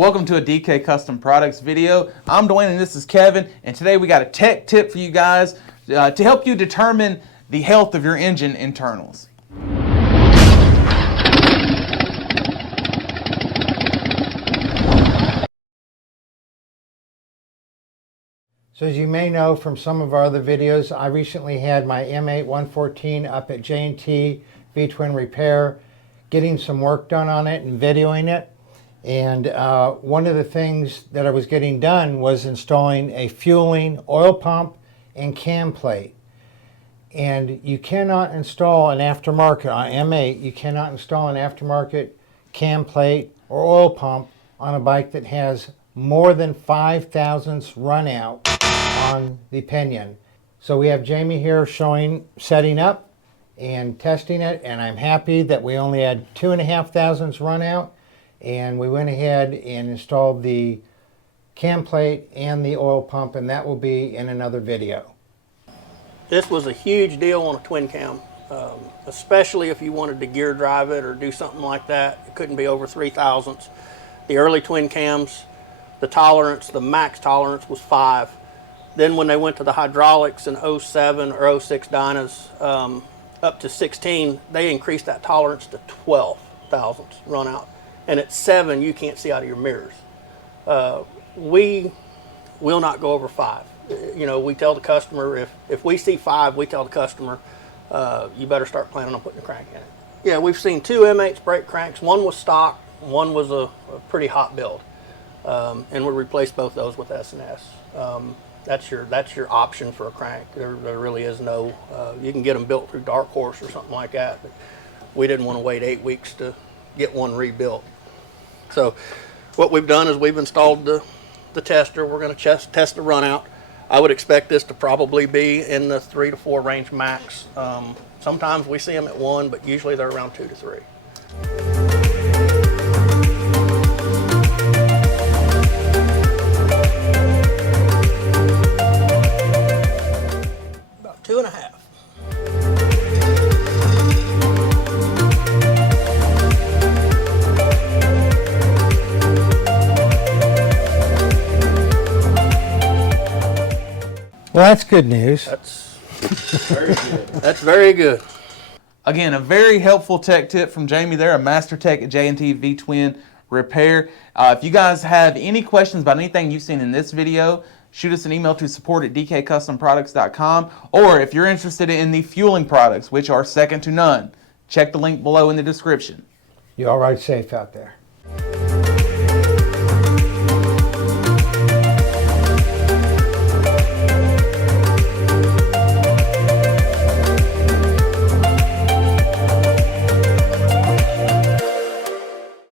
Welcome to a DK Custom Products video. I'm Dwayne and this is Kevin, and today we got a tech tip for you guys to help you determine the health of your engine internals. So as you may know from some of our other videos, I recently had my M8 114 up at J&T V-Twin Repair, getting some work done on it and videoing it. And one of the things that I was getting done was installing a fueling oil pump and cam plate. And you cannot install an aftermarket on M8, you cannot install an aftermarket cam plate or oil pump on a bike that has more than 5 thousandths run out on the pinion. So we have Jamie here setting up and testing it, and I'm happy that we only had 2.5 thousandths run out, and we went ahead and installed the cam plate and the oil pump, and that will be in another video. This was a huge deal on a twin cam, especially if you wanted to gear drive it or do something like that. It couldn't be over 3 thousandths. The early twin cams, the max tolerance was 5. Then when they went to the hydraulics in 07 or 06 Dynas, up to 16, they increased that tolerance to 12 thousandths run out. And at 7, you can't see out of your mirrors. We will not go over 5. You know, we tell the customer, if we see 5, we tell the customer, you better start planning on putting a crank in it. Yeah, we've seen 2 M8s break cranks. One was stock, one was a pretty hot build. And we replaced both those with S&S. That's your option for a crank. There really is no, you can get them built through Dark Horse or something like that, but we didn't want to wait 8 weeks to get one rebuilt. So what we've done is we've installed the tester. We're going to test the runout. I would expect this to probably be in the 3 to 4 range max. Sometimes we see them at 1, but usually they're around 2 to 3. About 2.5. Well, that's good news. That's very good. That's very good. Again, a very helpful tech tip from Jamie there, a master tech at J&T V-Twin Repair. If you guys have any questions about anything you've seen in this video, shoot us an email to support@dkcustomproducts.com, or if you're interested in the fueling products, which are second to none, check the link below in the description. You all ride safe out there.